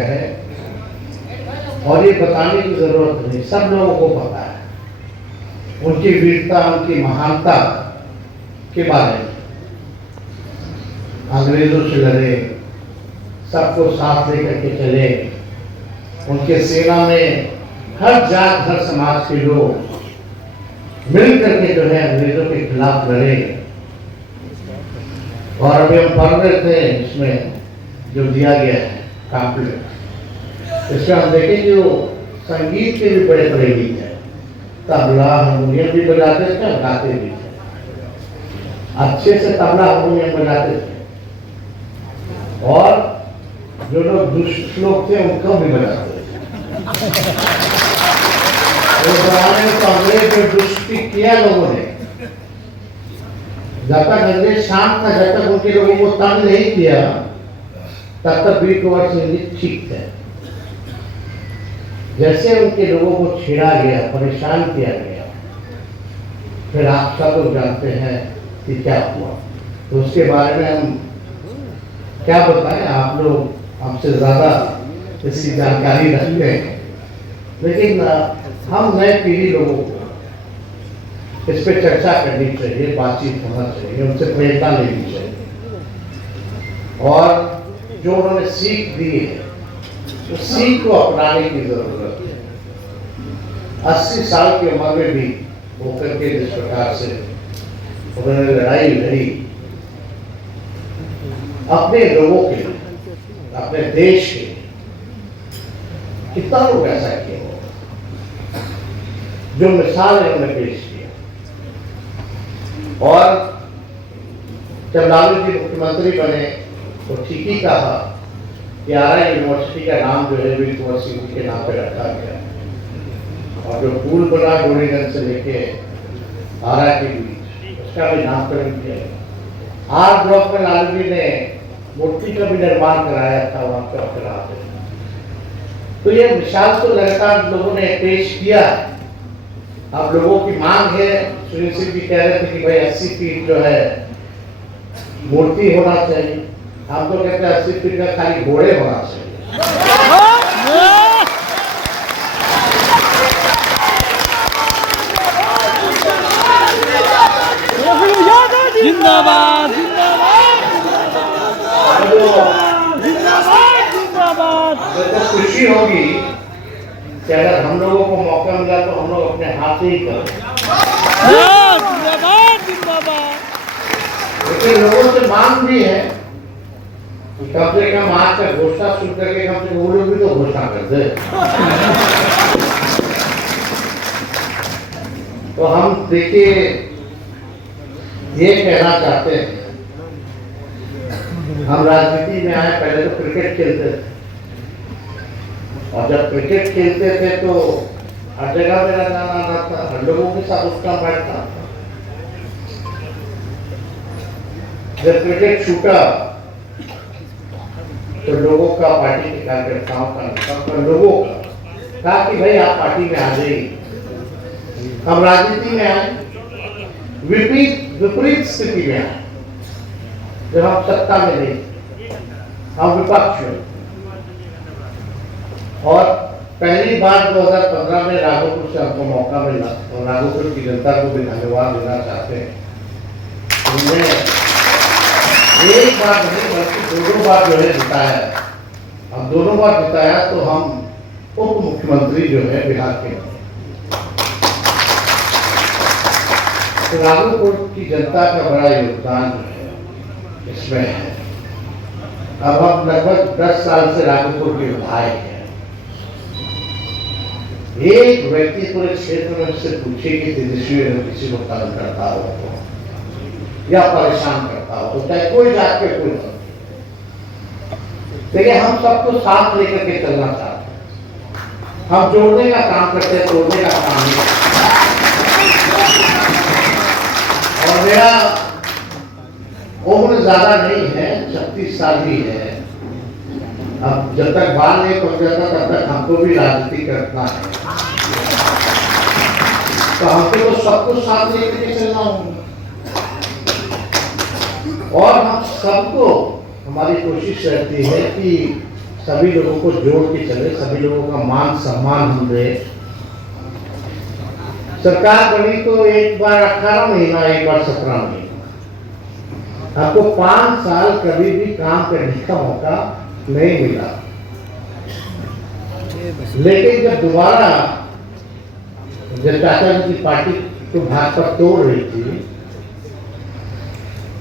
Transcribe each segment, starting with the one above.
है और ये बताने की जरूरत नहीं, सब लोगों को पता है उनकी वीरता, उनकी महानता के बारे में। अंग्रेजों से लड़े, सबको साथ लेकर के चले, उनके सेना में हर जात हर समाज के लोग मिल करके जो है अंग्रेजों के खिलाफ लड़े। और अभी हम पढ़ रहे थे इसमें जो दिया गया है पैम्फलेट, इसमें हम देखें कि वो संगीत के भी बड़े प्रेमी थे, तबला हारमोनियम भी बजाते थे और गाते भी थे, अच्छे से तबला हारमोनियम बजाते थे। और जो लोग दुष्ट लोग थे उनको भी बजाते थे। उस जमाने में तो अंग्रेज में दुष्टी किया लोगों ने, जब तक अंग्रेज शांत था, जब तक उनके लोगों को तंग नहीं किया, तब तक वीर कुंवर सिंह जी ठीक थे। जैसे उनके लोगों को छेड़ा गया, परेशान किया गया, फिर आप सब लोग जानते हैं कि क्या हुआ। तो उसके बारे में हम क्या बताएं, आप लोग हमसे ज्यादा इसकी जानकारी रखते हैं, लेकिन हम नए पीढ़ी लोगों को इस पर चर्चा करनी चाहिए, बातचीत होना चाहिए, उनसे प्रेरणा लेनी चाहिए। और जो उन्होंने सीख दी है उस सीख को अपनाने की जरूरत है। 80 साल की उम्र में भी होकर के जिस प्रकार से उन्होंने लड़ाई लड़ी अपने लोगों के लिए, अपने देश के लिए, कितना लोग ऐसा किए हो, जो मिसाल उन्होंने पेश किया। और जब लालू जी मुख्यमंत्री बने तो ठीक ही कहा कि आरा यूनिवर्सिटी का नाम जो है वीर कुंवर सिंह जी के नाम पे रखा गया, और जो पुल बना डोरीगंज से लेके आरा के बीच, उसका भी नामकरण किया गया। आर ब्लॉक में लालू जी ने मूर्ति का भी निर्माण कराया था वहां पर। तो ये मिसाल तो लगातार लोगों ने पेश किया। अब लोगों की मांग है, सुनील सिंह जी कह रहे थे कि भाई 80 फीट जो है मूर्ति होना चाहिए। हम तो कहते हैं 80 फीट का खाली घोड़े होना चाहिए। जिंदाबाद जिंदाबाद जिंदाबाद जिंदाबाद। तो खुशी होगी कि अगर हम लोगों को मौका मिला तो हम लोग अपने हाथ से ही करें। जिंदाबाद जिंदाबाद। लेकिन लोगों से मांग भी है कि कम से कम आज का घोषणा सुन करके कम से कम वो लोग भी तो घोषणा कर दे। तो हम देखिए ये कहना चाहते हैं, हम राजनीति में आए, पहले तो क्रिकेट खेलते थे, और जब क्रिकेट खेलते थे तो हर जगह मेरा जाना आना था, हर लोगों के साथ उठना बैठना था। जब क्रिकेट छूटा तो लोगों का, पार्टी के कार्यकर्ताओं का, लोगों का कहा कि भाई आप पार्टी में आ जाइए। हम राजनीति में आए, विपरीत स्थिति में आए, जब हम सत्ता में नहीं, हम विपक्ष में। और पहली बार 2015 में राघोपुर से हमको मौका मिला, और राघोपुर की जनता को भी धन्यवाद देना चाहते हैं। उन्होंने एक बार नहीं बल्कि 2 बार जो है जिताया। अब 2 बार जिताया तो हम उप मुख्यमंत्री जो है बिहार के, तो राघोपुर की जनता का बड़ा योगदान जो है इसमें है। अब हम लगभग 10 साल से राघोपुर के विधायक हैं। एक व्यक्ति पूरे क्षेत्र में से पूछे कि तेजस्वी किसी को तंग करता हो तो, या परेशान करता हो तो, चाहे कोई जात के कोई हो, देखिए हम सबको साथ लेकर के चलना चाहते हैं। हम जोड़ने का काम करते हैं, तोड़ने का काम नहीं करते। और मेरा उम्र ज्यादा नहीं है, 36 साल ही है। अब जब तक बाल नहीं पहुंच जाता तब तक हमको भी राजनीति करना है, तो हमको तो सबको साथ लेकर के चलना होगा। और हम सबको, हमारी कोशिश रहती है कि सभी लोगों को जोड़ के चले, सभी लोगों का मान सम्मान हम दे। सरकार बनी तो एक बार 18 महीना, एक बार 17 महीना, आपको 5 साल कभी भी काम करने का मौका नहीं मिला। लेकिन जब दोबारा जब चाचा जी की पार्टी को भाजपा तोड़ रही थी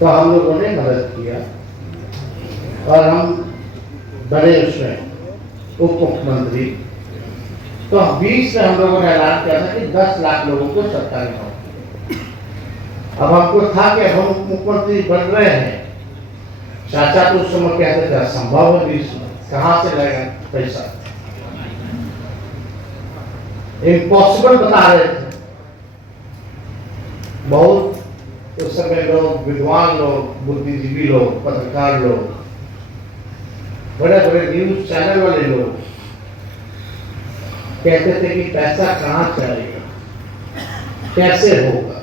तो हम लोगों ने मदद किया और हम बने उसमें उप मुख्यमंत्री। तो 20 में हम लोगों ने ऐलान किया था कि 10 लाख लोगों को सरकारी नौकरी। अब हमको था कि अब हम उप मुख्यमंत्री बन रहे हैं। चाचा तो उस समय कहते थे असंभव है, 20 में कहाँ से लगेगा पैसा, इम्पॉसिबल बता रहे थे। बहुत उस समय लोग, विद्वान लोग, बुद्धिजीवी लोग, पत्रकार लोग, बड़े बड़े न्यूज चैनल वाले लोग कहते थे कि पैसा कहाँ चलेगा, कैसे होगा।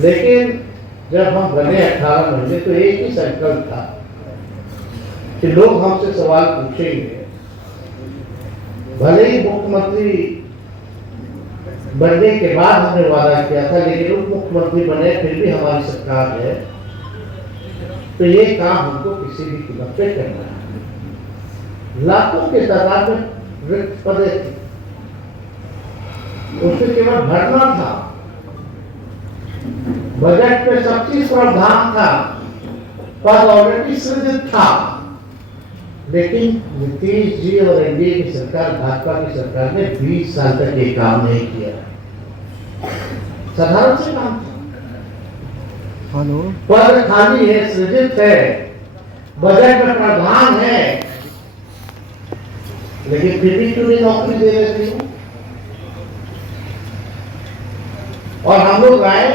लेकिन जब हम बने 18 महीने तो एक ही संकल्प था कि लोग हमसे सवाल पूछेंगे। भले ही मुख्यमंत्री बनने के बाद हमने वादा किया था, लेकिन उप मुख्यमंत्री बने फिर भी हमारी सरकार है तो ये काम हमको किसी भी कीमत पे करना है। लाखों के तादाद में रिक्त पदे थे, उससे केवल भरना था। बजट में सब चीज प्रावधान था, पद ऑलरेडी सृजित था। लेकिन नीतीश जी और एनडीए की सरकार, भाजपा की सरकार ने 20 साल तक ये काम नहीं किया। साधारण से काम था, पद खाली है, सृजित है, बजट में प्रावधान है, लेकिन फिर भी क्यों नहीं नौकरी दे रहे थे। और हम लोग आए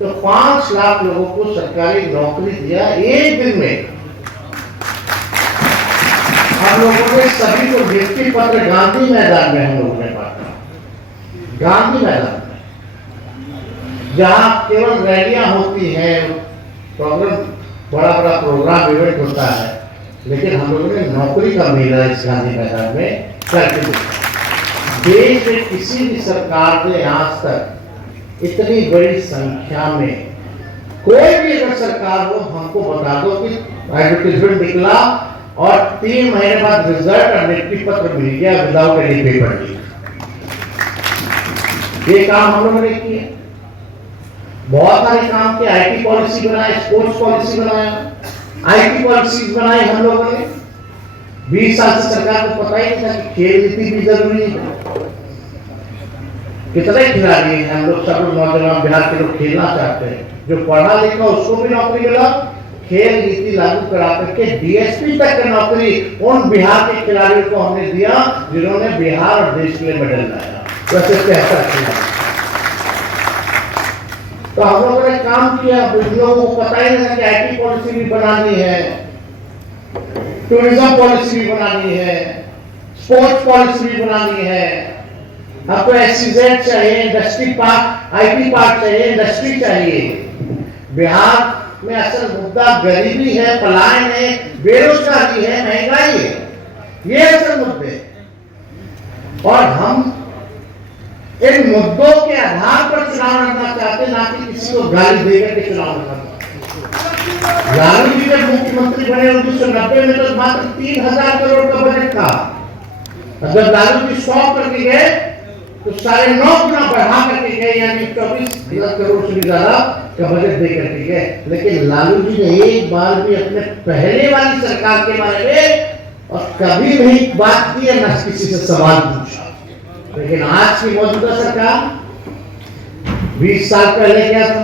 तो 5 लाख लोगों को सरकारी नौकरी दिया एक दिन में। हम लोगों ने सभी को नियुक्ति पत्र गांधी मैदान में हम लोगों ने बांटा। गांधी मैदान में जहां केवल रैलियां होती हैं, प्रोग्राम, बड़ा बड़ा प्रोग्राम इवेंट होता है, लेकिन हम लोगों ने नौकरी का मेला इस गांधी मैदान में करके दिया। देश में किसी भी सरकार ने आज तक इतनी बड़ी संख्या में, कोई भी अगर सरकार हो हमको बता दो कि एडवर्टाइजमेंट निकला और 3 महीने बाद रिजल्ट और नियुक्ति पत्र मिल गया विदाउट एनी पेपर लीक। ये काम हम लोगों ने किया। बहुत सारे काम किए, आईटी पॉलिसी बनाई, स्पोर्ट्स पॉलिसी बनाया, आईटी पॉलिसी बनाई हम लोगों ने। 20 साल से सरकार को पता ही नहीं था कि खेल नीति भी जरूरी है। कितने खिलाड़ी हैं हम लोग, सब नौजवान बिहार के लोग खेलना चाहते हैं, जो पढ़ा लिखा उसको भी नौकरी मिला। खेल नीति लागू करा करके डीएसपी तक की नौकरी उन बिहार के खिलाड़ियों को हमने दिया जिन्होंने बिहार और देश के लिए मेडल लाया। वैसे 73 खिलाड़ी। तो हम लोगों ने काम किया। लोगों को पता ही नहीं था कि आईटी पॉलिसी भी बनानी है, टूरिज्म पॉलिसी भी बनानी है, स्पोर्ट्स पॉलिसी भी बनानी है। आपको एसईजेड चाहिए, इंडस्ट्री पार्क, आईटी पार्क चाहिए, इंडस्ट्री चाहिए। बिहार में असल मुद्दा गरीबी है, पलायन है, बेरोजगारी है, महंगाई है, ये असल मुद्दे। और हम इन मुद्दों के आधार पर चुनाव लड़ना चाहते, ना कि किसी को गाली देकर के चुनाव लड़ना चाहते। लालू जी जब मुख्यमंत्री बने 1990 में तो मात्र 3000 करोड़ का बजट था। जब लालू जी 100 करके गए तो 9.5 गुना बढ़ा करके गए, यानी 24 करोड़ से भी ज्यादा का बजट दे करके गए। लेकिन लालू जी ने एक बार भी अपने पहले वाली सरकार के बारे में और कभी नहीं बात की है, न किसी से सवाल पूछा। लेकिन आज की मौजूदा सरकार 20 साल पहले क्या था,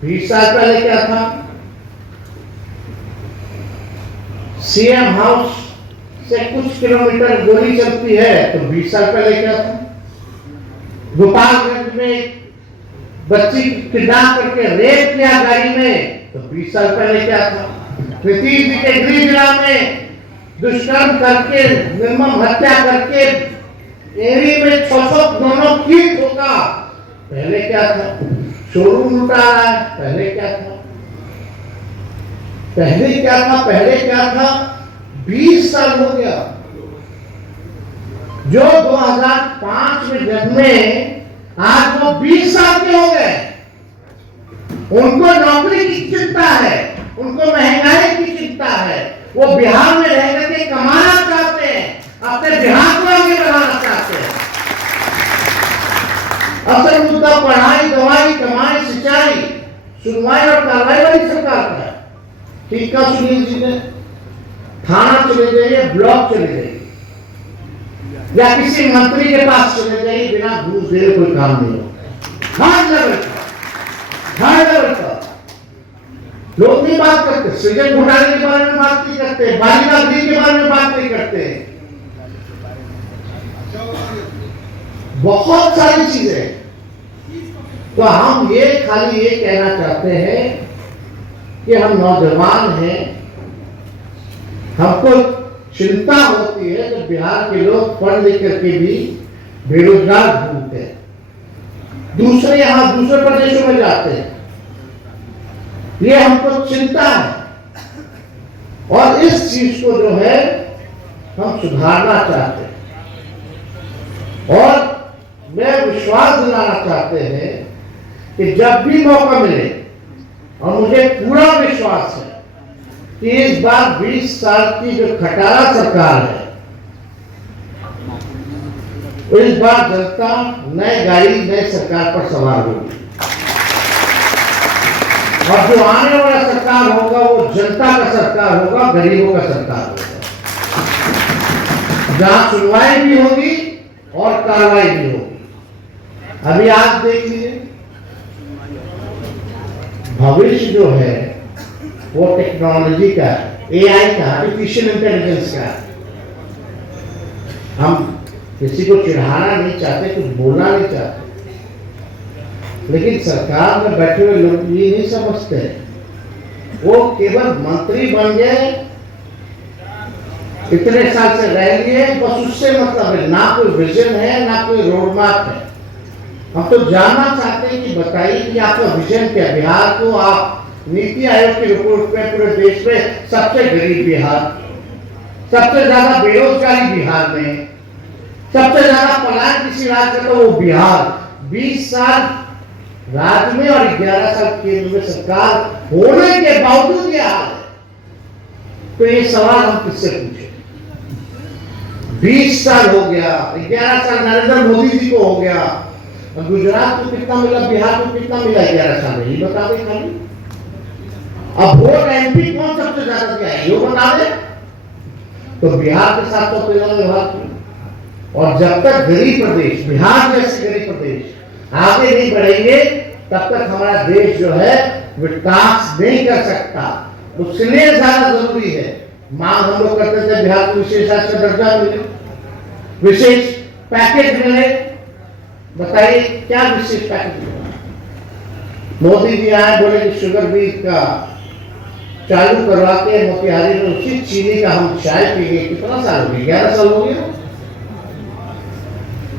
20 साल पहले क्या था, सीएम हाउस से कुछ किलोमीटर गोली चलती है तो 20 साल पहले क्या था। गोपालगंज में बच्ची किडनैप करके रेप किया गाड़ी में तो 20 साल पहले क्या था। नीतीश जी के गृह जिला में दुष्कर्म करके, निर्मम हत्या करके एरी में 600 दोनों की ठोका, पहले क्या था। शोरूम लुटा रहा है, पहले क्या था। पहले क्या था, पहले क्या था। 20 साल हो गया। जो 2005 में जन्मे आज वो 20 साल के हो गए। उनको नौकरी की चिंता है, उनको महंगाई की चिंता है। वो बिहार में रह करके कमाना चाहते हैं, अपने बिहार को आगे बढ़ाना चाहते हैं। असल मुद्दा पढ़ाई, दवाई, कमाई, सिंचाई, सुनवाई और कार्रवाई वाली सरकार का है। ठीक का सुनील जी ने थाना चले जाइए, ब्लॉक चले जाइए या किसी मंत्री के पास चले जाइए, बिना घूस दे कोई काम नहीं होता। हर लेवल का लोग नहीं बात करते। सृजन घोटाले के बारे में बात नहीं करते, बालिका गृह के बारे में बात नहीं करते। बहुत सारी चीजें। तो हम ये खाली ये कहना चाहते हैं कि हम नौजवान हैं, हमको चिंता होती है कि बिहार के लोग पढ़ लिख करके भी बेरोजगार घूमते हैं, दूसरे यहां दूसरे प्रदेशों में जाते हैं। ये हमको चिंता है और इस चीज को जो है हम सुधारना चाहते हैं और मैं विश्वास दिलाना चाहते हैं कि जब भी मौका मिले, और मुझे पूरा विश्वास है कि इस बार 20 साल की जो खटारा सरकार है, इस बार जनता नए गाड़ी नए सरकार पर सवार होगी और जो आने वाला सरकार होगा वो जनता का सरकार होगा, गरीबों का सरकार होगा, जहां सुनवाई भी होगी और कार्रवाई भी होगी। अभी आप देख लीजिए, भविष्य जो है वो टेक्नोलॉजी का, एआई का, आर्टिफिशियल इंटेलिजेंस का। हम किसी को चिढ़ाना नहीं चाहते, कुछ बोलना नहीं चाहते, लेकिन सरकार में बैठे हुए लोग ये नहीं समझते। वो केवल मंत्री बन गए, इतने साल से रह लिए, बस उससे मतलब है, ना कोई विजन है ना कोई रोड मैप है। हम तो जानना चाहते हैं कि बताइए कि आपका विजन क्या। बिहार को आप नीति आयोग की रिपोर्ट में पूरे देश में सबसे गरीब बिहार, सबसे ज्यादा बेरोजगारी बिहार में, सबसे ज्यादा पलायन किसी राज्य का तो वो बिहार। 20 साल राज्य में और 11 साल केंद्र में सरकार होने के बावजूद ये हाल है। तो ये सवाल हम किससे पूछे? 20 साल हो गया, 11 साल नरेंद्र मोदी जी को हो गया, गुजरात को कितना मिला, बिहार को कितना मिला 11 साल में, ये बता दें खाली। अब वोट एमपी कौन सबसे ज्यादा दिया है, ये बता दे। तो बिहार के साथ तो व्यवहार किया। और जब तक गरीब प्रदेश, बिहार जैसे गरीब प्रदेश आगे नहीं बढ़ेंगे, तब तक हमारा देश जो है विकास नहीं कर सकता। उसलिए ज्यादा जरूरी है मांग हम लोग करते थे बिहार को विशेष राज्य का दर्जा मिले, विशेष पैकेज मिले। बताइए क्या विशेष पैकेज मिला? मोदी जी आए, बोले कि शुगर बीज का चालू करवा के मोतिहारी में उसी चीनी का हम चाय पीएंगे। कितना साल हो गया? 11 साल हो गया।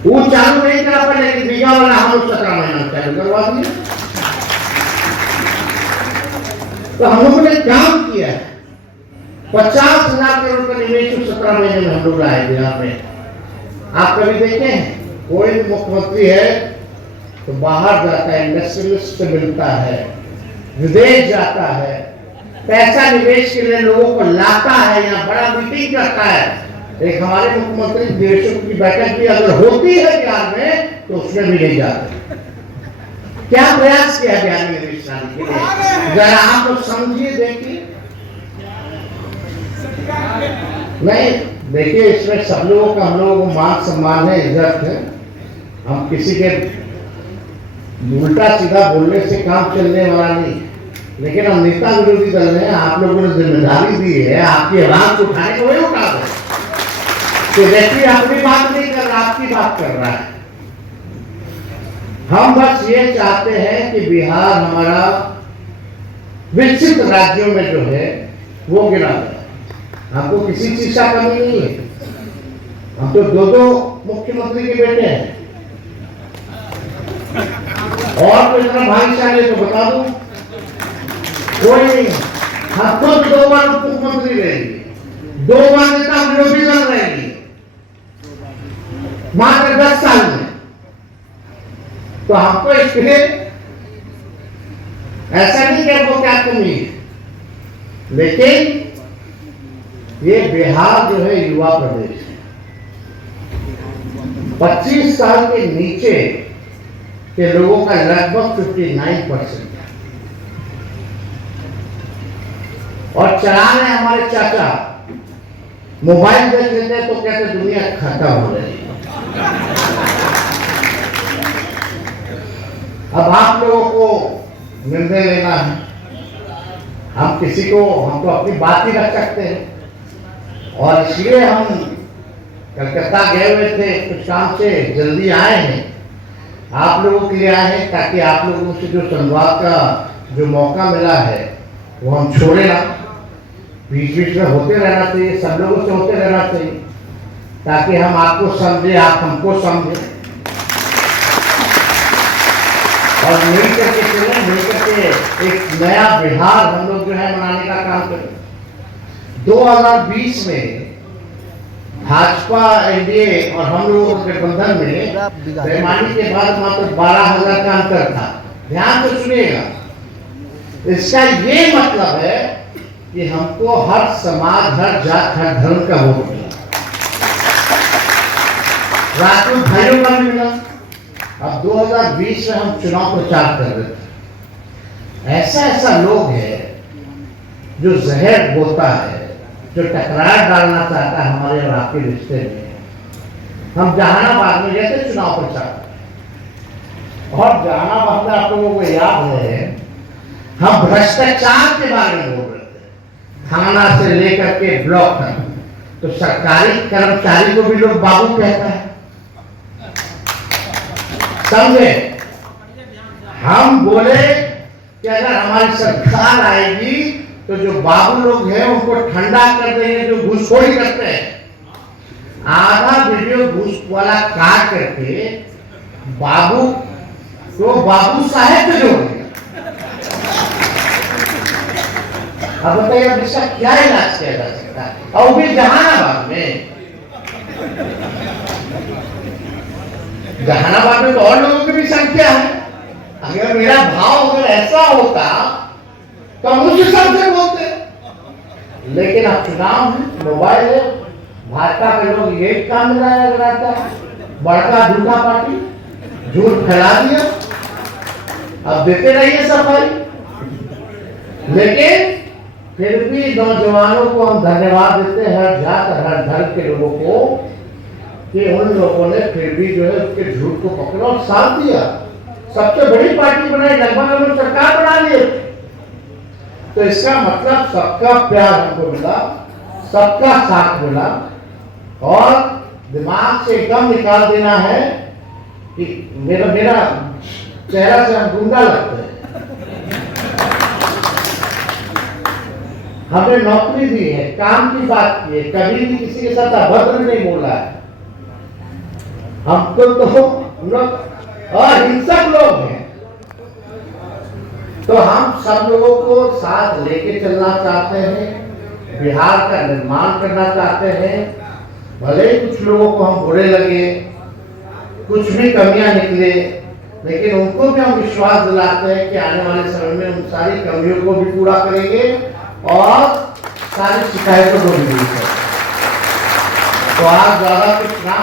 वो चालू नहीं करा पर, लेकिन बीघा वाला हम लोग 17 महीना चालू करवा दिए। तो हम लोगों ने काम किया है। 50,000 करोड़ का निवेश 17 महीने में हम लोग लाए बिहार में। आप कभी देखे हैं कोई भी मुख्यमंत्री है तो बाहर जाता है, इंडस्ट्रियलिस्ट से मिलता है, विदेश जाता है, पैसा निवेश के लिए लोगों को लाता है, यहाँ बड़ा मीटिंग करता है। एक हमारे मुख्यमंत्री देशों की बैठक भी अगर होती है बिहार में तो उसमें भी नहीं जाते। क्या प्रयास किया बिहार में निवेश लाने के लिए? जरा आप लोग समझिए, देखिए। नहीं देखिए, इसमें सब लोगों का, हम लोगों को मान सम्मान है, इज्जत है। हम किसी के उल्टा सीधा बोलने से काम चलने वाला नहीं। लेकिन हम नेता विरोधी दल हैं, आप लोगों ने जिम्मेदारी दी है, आपकी आवाज उठाने को वही उठा दो। तो व्यक्ति अपनी बात नहीं कर रहा, आपकी बात कर रहा है। हम बस ये चाहते हैं कि बिहार हमारा विकसित राज्यों में जो है वो गिरा है। हमको किसी चीज का कमी नहीं है। हम तो दो मुख्यमंत्री के बेटे हैं। और कोई इतना भाग्यशाली है तो बता दो, कोई नहीं। हम खुद 2 बार मुख्यमंत्री रहेंगे, 2 बार नेता विरोधी दल रहेगी मात्र 10 साल में। तो हमको इसलिए ऐसा नहीं कि वो क्या कमी, लेकिन ये बिहार जो है युवा प्रदेश है। 25 साल के नीचे के लोगों का लगभग 59% है। और चला रहे हमारे चाचा मोबाइल देख लेते तो कहते दुनिया खत्म हो रही है। अब आप लोगों को निर्णय लेना है। हम तो अपनी बात ही रख सकते हैं, और इसलिए हम कलकत्ता गए हुए थे कुछ काम से, जल्दी आए हैं, आप लोगों के लिए आए हैं ताकि आप लोगों से जो संवाद का जो मौका मिला है वो हम छोड़े ना। बीच बीच में होते रहना चाहिए, सब लोगों से होते रहना चाहिए, ताकि हम आपको समझे, आप हमको समझे, और मिल करके चले, मिल करके एक नया बिहार हम लोग जो है मनाने का काम करें। 2020 में भाजपा, एनडीए और हम लोगों के गठबंधन में बेईमानी के बाद मात्र 12,000 का अंतर था। ध्यान से सुनिएगा, इसका ये मतलब है कि हमको हर समाज, हर जात, हर धर्म का वोट मिला। राजपूत भाइयों का भी मिला। अब 2020 में हम चुनाव प्रचार कर रहे थे, ऐसा लोग है जो जहर बोता है, जो टकरार डालना चाहता है हमारे और आपके रिश्ते में। हम जहानाबाद में गए थे चुनाव प्रचार, और जहानाबाद में आप लोगों को याद है हम भ्रष्टाचार के बारे में बोल रहे थे, थाना से लेकर के ब्लॉक तक। तो सरकारी कर्मचारी को भी लोग बाबू कहता है, समझे। हम बोले कि अगर हमारी सरकार आएगी तो जो बाबू लोग हैं उनको ठंडा कर देंगे, जो घूसखोरी करते हैं। आधा वीडियो घूस वाला काट करके बाबू तो बाबू साहेब से जोड़ दिया। अब बताइए अब इसका क्या इलाज किया जा सकता है, और भी जहानाबाद में। जहानाबाद में तो और लोगों की भी संख्या है। अगर मेरा भाव अगर ऐसा होता तो हम उस हिसाब से बोलते, लेकिन अब चुनाव है, मोबाइल है, भाजपा के लोग ये काम में रहता है, बड़का झूठा पार्टी झूठ फैला दिया। अब देते रहिए सफाई, लेकिन फिर भी नौजवानों को हम धन्यवाद देते हैं, हर जात हर धर्म के लोगों को, कि उन लोगों ने फिर भी जो है उसके झूठ को पकड़ा और साथ दिया। सबसे बड़ी पार्टी बनाई, लगभग हम सरकार बना लिए। तो इसका मतलब सबका प्यार हमको मिला, सबका साथ मिला, और दिमाग से एकदम निकाल देना है कि मेरा चेहरा से हम गुंडा लगते हैं। हमें नौकरी दी है, काम की बात की है, कभी भी किसी के साथ अभद्र नहीं बोला है। हमको तो लोग अहिंसक लोग हैं, तो हम सब लोगों को साथ लेके चलना चाहते हैं, बिहार का निर्माण करना चाहते हैं। भले ही कुछ लोगों को हम बुरे लगे, कुछ भी कमियां निकले, लेकिन उनको भी हम विश्वास दिलाते हैं कि आने वाले समय में उन सारी कमियों को भी पूरा करेंगे और सारी शिकायतों को भी दूर करेंगे। तो आज ज्यादा कुछ ना